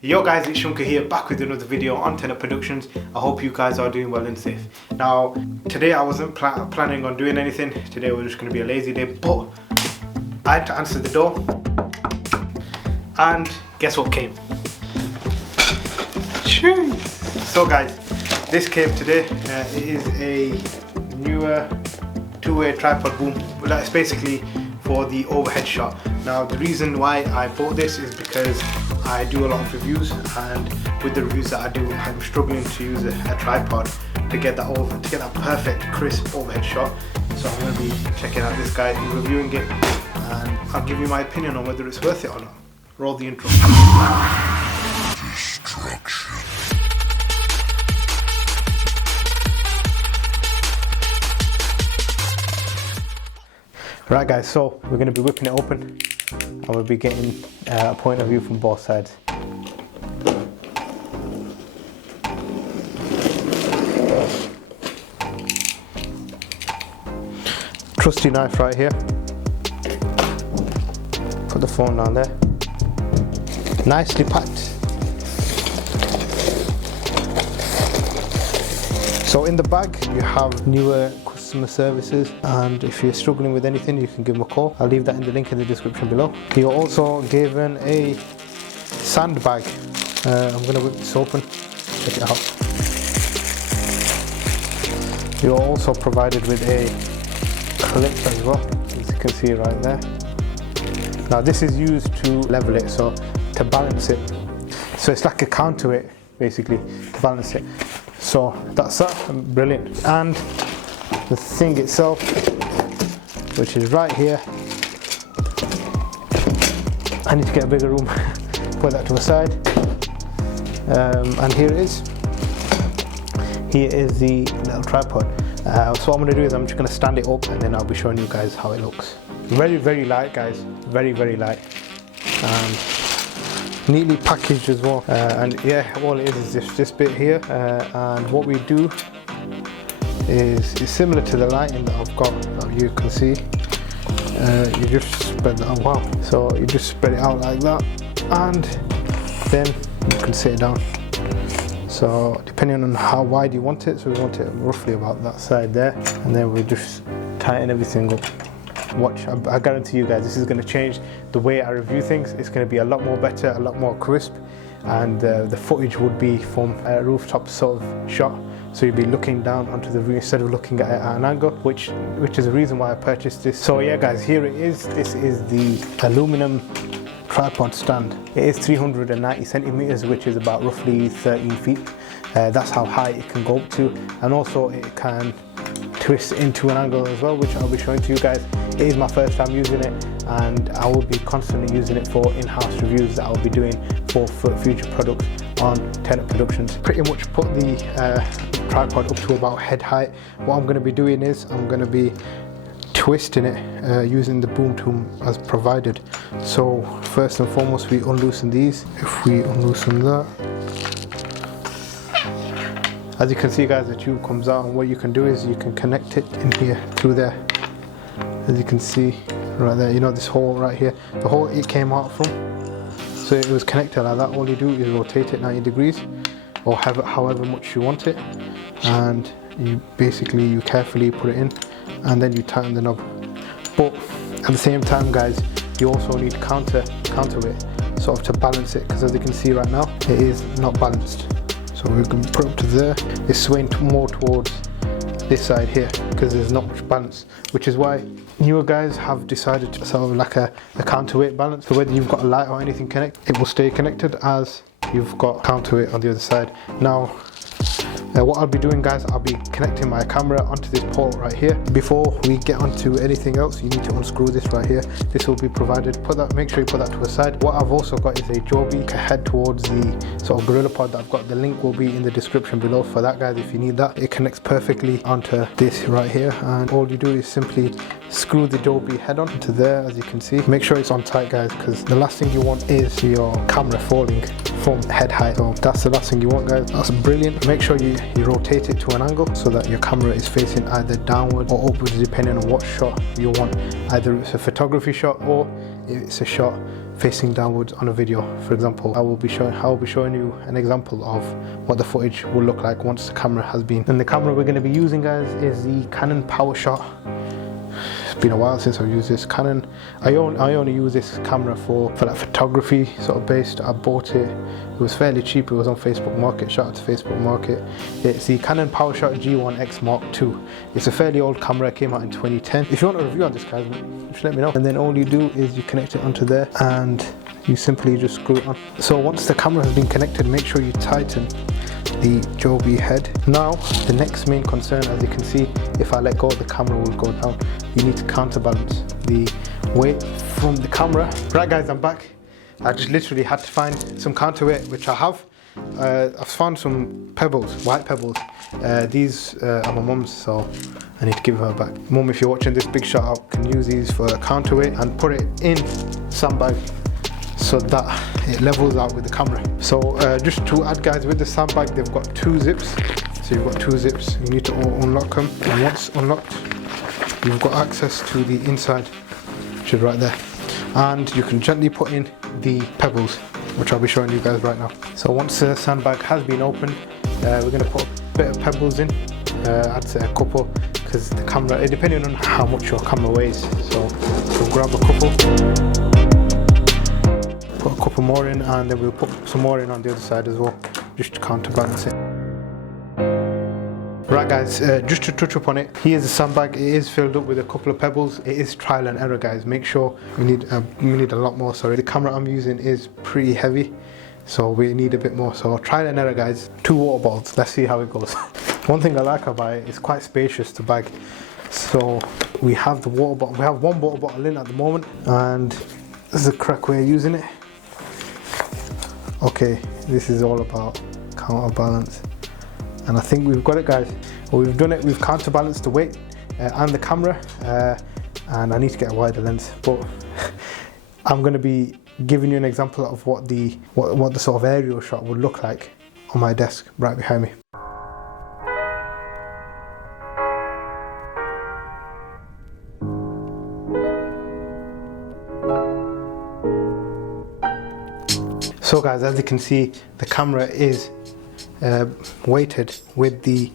Yo guys, it's Shunka here, back with another video on Tenet Productions. I hope you guys are doing well and safe. Now, today I wasn't planning on doing anything. Today was just going to be a lazy day, but I had to answer the door. And guess what came? So guys, this came today. It is a Neewer two-way tripod boom. That's basically for the overhead shot. Now, the reason why I bought this is because I do a lot of reviews, and with the reviews that I do, I'm struggling to use a tripod to get that perfect, crisp overhead shot. So I'm going to be checking out this guy and reviewing it, and I'll give you my opinion on whether it's worth it or not. Roll the intro. Right guys, so we're going to be whipping it open. I will be getting a point of view from both sides. Trusty knife right here. Put the phone down there. Nicely packed. So in the bag you have Neewer customer services, and if you're struggling with anything you can give them a call. I'll leave that in the link in the description below. You're also given a sandbag. I'm going to whip this open, check it out. You're also provided with a clip as well, as you can see right there. Now this is used to level it, so to balance it. So it's like a counterweight basically to balance it. So that's that, brilliant. And the thing itself, which is right here, I need to get a bigger room, put that to the side, and here it is. Here is the little tripod. So what I'm going to do is I'm just going to stand it up, and then I'll be showing you guys how it looks. Very light guys, very light, and neatly packaged as well. And yeah, all it is just this bit here, and what we do is it's similar to the lighting that I've got, that you can see. You just spread that out, wow. So you just spread it out like that, and then you can sit it down. So depending on how wide you want it, so we want it roughly about that side there, and then we just tighten everything up. Watch, I guarantee you guys, this is going to change the way I review things. It's going to be a lot more better, a lot more crisp, and the footage would be from a rooftop sort of shot. So you'll be looking down onto the roof instead of looking at it at an angle, which is the reason why I purchased this. So yeah guys, here it is. This is the aluminum tripod stand. It is 390 centimeters, which is about roughly 13 feet. That's how high it can go up to, and also it can twist into an angle as well, which I'll be showing to you guys. It is my first time using it, and I will be constantly using it for in-house reviews that I'll be doing for future products on Tenet Productions. Pretty much put the tripod up to about head height. What I'm going to be doing is I'm going to be twisting it using the boom tool as provided. So first and foremost, we unloosen these. If we unloosen that, as you can see guys, the tube comes out, and what you can do is you can connect it in here through there. As you can see right there, you know this hole right here, the hole it came out from. So it was connected like that. All you do is rotate it 90 degrees or have it however much you want it, and you carefully put it in, and then you tighten the knob. But at the same time guys, you also need counterweight sort of to balance it, because as you can see right now, it is not balanced. So we can put it up to there. It's swaying more towards this side here because there's not much balance, which is why Neewer guys have decided to sort of like a counterweight balance. So whether you've got a light or anything connected, it will stay connected as you've got counterweight on the other side. Now what I'll be doing guys, I'll be connecting my camera onto this port right here. Before we get onto anything else, you need to unscrew this right here. This will be provided. Make sure you put that to the side. What I've also got is a Joby head towards the sort of gorilla pod that I've got. The link will be in the description below for that guys if you need that. It connects perfectly onto this right here, and all you do is simply screw the Joby head on to there, as you can see. Make sure it's on tight guys, because the last thing you want is your camera falling from head height. So that's the last thing you want guys. That's brilliant. Make sure you rotate it to an angle so that your camera is facing either downward or upwards depending on what shot you want. Either it's a photography shot or it's a shot facing downwards on a video. For example, I will be showing you an example of what the footage will look like once the camera has been. And the camera we're going to be using, guys, is the Canon PowerShot. It's been a while since I've used this Canon. I only use this camera for like photography sort of based. I bought it. It was fairly cheap. It was on Facebook Market. Shout out to Facebook Market. It's the Canon PowerShot G1X Mark II. It's a fairly old camera. It came out in 2010. If you want a review on this, guys, just let me know. And then all you do is you connect it onto there and you simply just screw it on. So once the camera has been connected, make sure you tighten the Joby head. Now the next main concern, as you can see, if I let go, the camera will go down. You need to counterbalance the weight from the camera. Right, guys, I'm back. I just literally had to find some counterweight, which I have. I've found some pebbles, white pebbles. These are my mum's, so I need to give her back. Mum, if you're watching this, big shout out. Can use these for counterweight and put it in sandbag so that it levels out with the camera. So just to add, guys, with the sandbag, they've got 2 zips. So you've got 2 zips. You need to unlock them, and once unlocked, you've got access to the inside, which is right there. And you can gently put in the pebbles, which I'll be showing you guys right now. So once the sandbag has been opened, we're going to put a bit of pebbles in. I'd say a couple, because the camera, depending on how much your camera weighs. So we'll grab a couple, put a couple more in, and then we'll put some more in on the other side as well, just to counterbalance it. Right, guys, just to touch upon it, here's the sandbag. It is filled up with a couple of pebbles. It is trial and error, guys. Make sure we need a lot more. Sorry, the camera I'm using is pretty heavy, so we need a bit more. So trial and error, guys. 2 water bottles. Let's see how it goes. One thing I like about it, it's quite spacious, the bag. So we have the water bottle. We have 1 water bottle in at the moment, and this is the correct way of using it. Okay, this is all about counterbalance. And I think we've got it, guys. Well, we've done it. We've counterbalanced the weight and the camera, and I need to get a wider lens. But I'm going to be giving you an example of what the sort of aerial shot would look like on my desk right behind me. So, guys, as you can see, the camera is weighted with the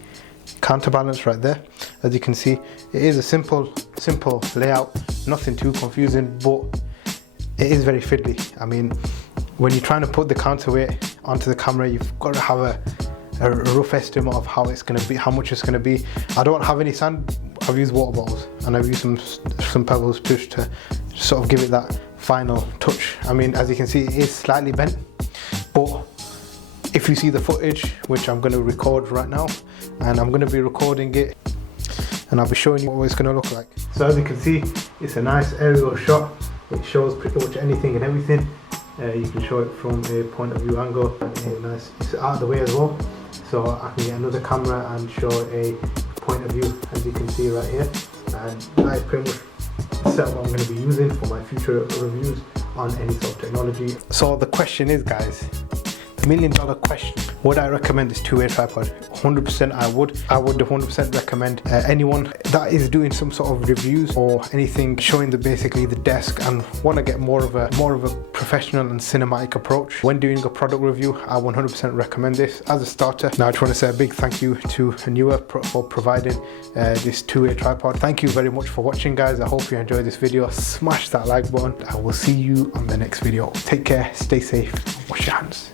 counterbalance right there. As you can see, it is a simple layout, nothing too confusing, but it is very fiddly. I mean, when you're trying to put the counterweight onto the camera, you've got to have a rough estimate of how it's going to be, how much it's going to be. I don't have any sand. I've used water bottles and I've used some pebbles just to sort of give it that final touch. I mean, as you can see, it is slightly bent, but if you see the footage, which I'm going to record right now, and I'm going to be recording it, and I'll be showing you what it's going to look like. So as you can see, it's a nice aerial shot. It shows pretty much anything and everything. You can show it from a point of view angle. Nice. It's out of the way as well, so I can get another camera and show a point of view, as you can see right here. And that is pretty much the setup I'm going to be using for my future reviews on any sort of technology. So the question is, guys, $1 million question: would I recommend this 2-way tripod? 100% I would. I would 100% recommend anyone that is doing some sort of reviews or anything showing basically the desk and want to get more of a professional and cinematic approach when doing a product review. I 100% recommend this as a starter. Now I just want to say a big thank you to Neewer for providing this 2-way tripod. Thank you very much for watching, guys. I hope you enjoyed this video. Smash that like button. I will see you on the next video. Take care, stay safe, wash your hands.